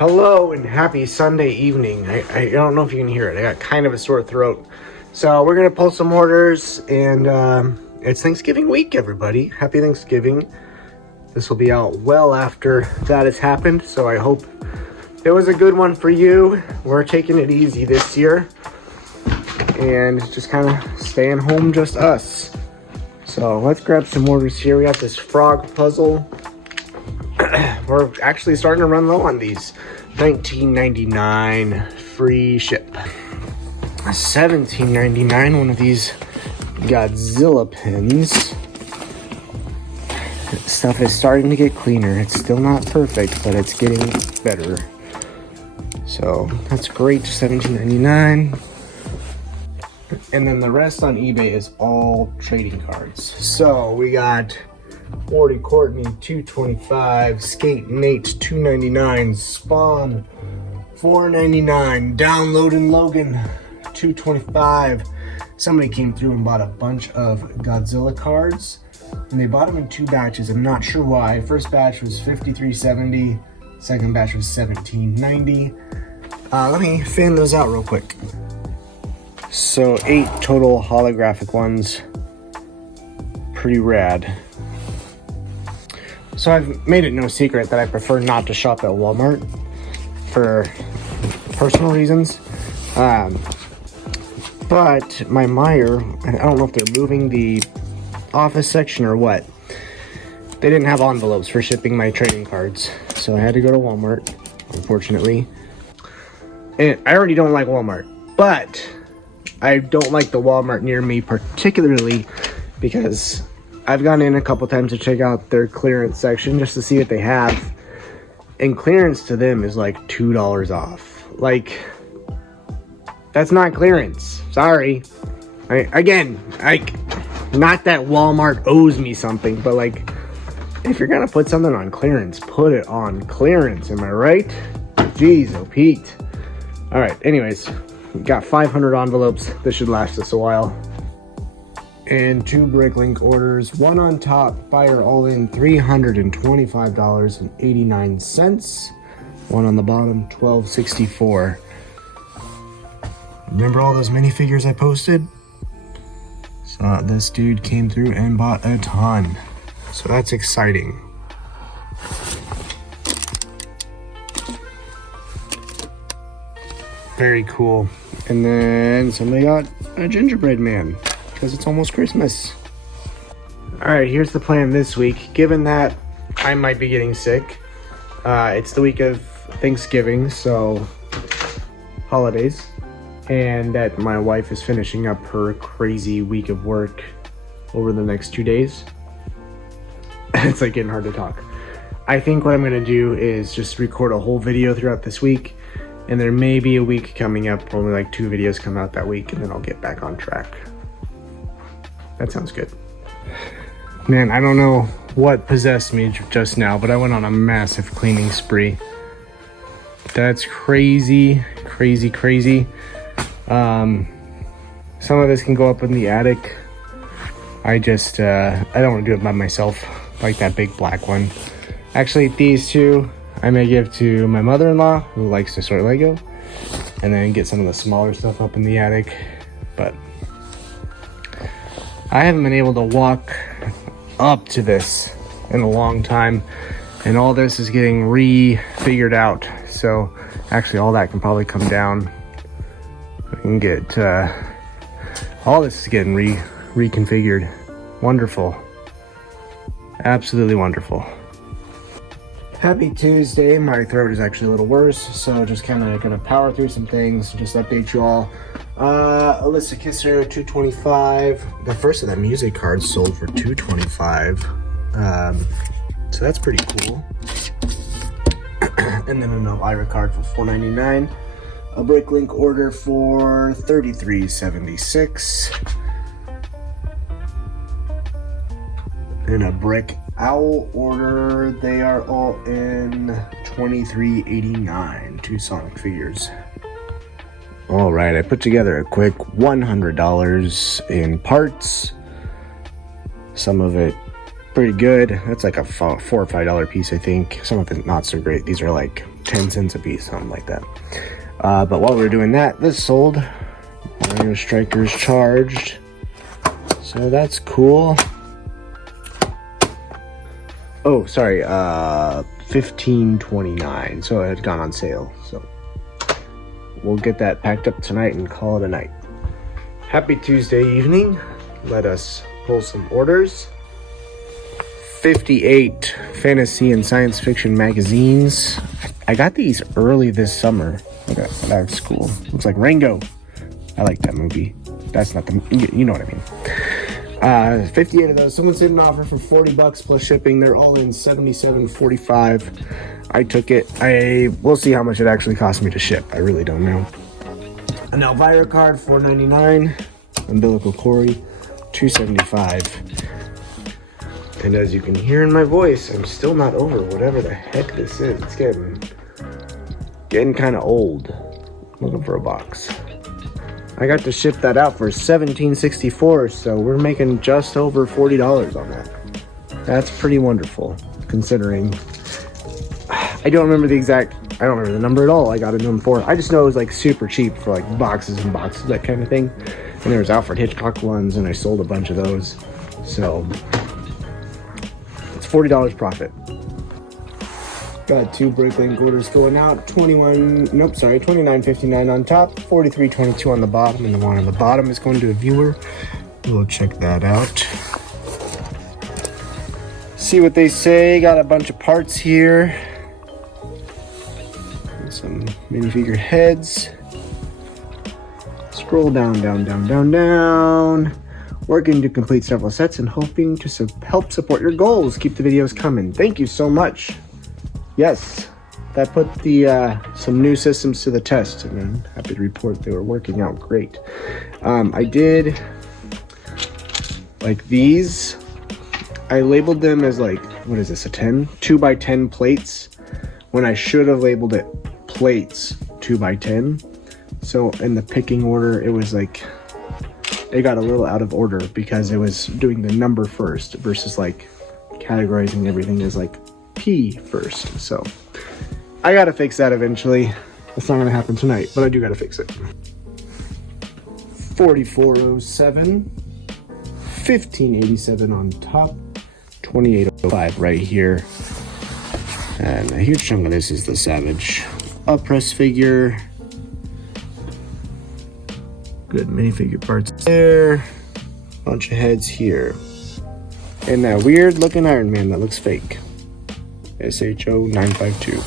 Hello and happy Sunday evening. I don't know if you can hear it. I got kind of a sore throat. So we're going to pull some orders and it's Thanksgiving week, everybody. Happy Thanksgiving. This will be out well after that has happened. So I hope it was a good one for you. We're taking it easy this year and just kind of staying home, just us. So let's grab some orders here. We got this frog puzzle. We're actually starting to run low on these. $19.99 free ship. $17.99 one of these Godzilla pins. Stuff is starting to get cleaner. It's still not perfect, but it's getting better. So that's great. $17.99. And then the rest on eBay is all trading cards. So we got Wardy Courtney, $2.25, Skate Nate, $2.99, Spawn, $4.99, Download and Logan, $2.25. Somebody came through and bought a bunch of Godzilla cards, and they bought them in two batches. I'm not sure why. First batch was $53.70, second batch was $17.90. Let me fan those out real quick. So 8 total holographic ones. Pretty rad. So I've made it no secret that I prefer not to shop at Walmart for personal reasons. But my Meijer, I don't know if they're moving the office section or what. They didn't have envelopes for shipping my trading cards. So I had to go to Walmart, unfortunately. And I already don't like Walmart, but I don't like the Walmart near me particularly because I've gone in a couple times to check out their clearance section just to see what they have. And clearance to them is like $2 off. Like, that's not clearance. Sorry. Not that Walmart owes me something, but like, if you're gonna put something on clearance, put it on clearance. Am I right? Jeez, oh Pete. All right, anyways, we got 500 envelopes. This should last us a while. And 2 BrickLink orders, one on top, buyer all in, $325.89. One on the bottom, $12.64. Remember all those minifigures I posted? So this dude came through and bought a ton. So that's exciting. Very cool. And then somebody got a gingerbread man, because it's almost Christmas. All right, here's the plan this week. Given that I might be getting sick, it's the week of Thanksgiving, so holidays, and that my wife is finishing up her crazy week of work over the next 2 days. It's like getting hard to talk. I think what I'm gonna do is just record a whole video throughout this week, and there may be a week coming up, only like 2 videos come out that week, and then I'll get back on track. That sounds good. Man, I don't know what possessed me just now, but I went on a massive cleaning spree. That's crazy, crazy, crazy. Some of this can go up in the attic. I don't want to do it by myself, like that big black one. Actually, these two I may give to my mother-in-law, who likes to sort Lego, and then get some of the smaller stuff up in the attic. But I haven't been able to walk up to this in a long time, and all this is getting re-figured out. So actually all that can probably come down. We can get, all this is getting reconfigured. Wonderful. Absolutely wonderful. Happy Tuesday. My throat is actually a little worse, so just kind of gonna power through some things, just update you all. Alyssa Kisser, $2.25. The first of the music cards sold for $2.25. So that's pretty cool. And then an Elvira card for $4.99. A BrickLink order for $33.76. And a Brick Owl order, they are all in $23.89. 2 Sonic figures. All right, I put together a quick $100 in parts. Some of it pretty good. That's like a $4 or $5 piece, I think. Some of it not so great. These are like 10 cents a piece, something like that. But while we were doing that, this sold. Mario Striker's charged. So that's cool. Oh, sorry, $15.29. So it had gone on sale. So we'll get that packed up tonight and call it a night. Happy Tuesday evening. Let us pull some orders. 58 fantasy and science fiction magazines. I got these early this summer. Okay, that's cool. Looks like Rango. I like that movie. That's not the, you know what I mean. 58 of those. Someone did an offer for $40 plus shipping. They're all in $77.45. I took it. We'll see how much it actually cost me to ship. I really don't know. An Elvira card, $4.99. Umbilical Corey, $2.75. And as you can hear in my voice, I'm still not over whatever the heck this is. It's getting kind of old. Looking for a box. I got to ship that out for $17.64, so we're making just over $40 on that. That's pretty wonderful, considering I don't remember the number at all I got it them for. I just know it was like super cheap for like boxes and boxes, that kind of thing. And there was Alfred Hitchcock ones, and I sold a bunch of those. So it's $40 profit. Got 2 Bricklink orders going out. $29.59 on top, $43.22 on the bottom, and the one on the bottom is going to a viewer. We'll check that out. See what they say. Got a bunch of parts here. And some minifigure heads. Scroll down, down. Working to complete several sets and hoping to help support your goals. Keep the videos coming. Thank you so much. Yes, that put some new systems to the test, and I'm happy to report they were working out great. I did like these. I labeled them as like, what is this, a 10? 2x10 plates, when I should have labeled it plates 2x10. So in the picking order, it was like, it got a little out of order because it was doing the number first versus like categorizing everything as like P first. So I gotta fix that eventually. That's not gonna happen tonight, but I do gotta fix it. 4407, 1587 on top, 2805 right here, and a huge chunk of this is the Savage up press figure. Good minifigure parts there, bunch of heads here, and that weird looking Iron Man that looks fake. SHO 952.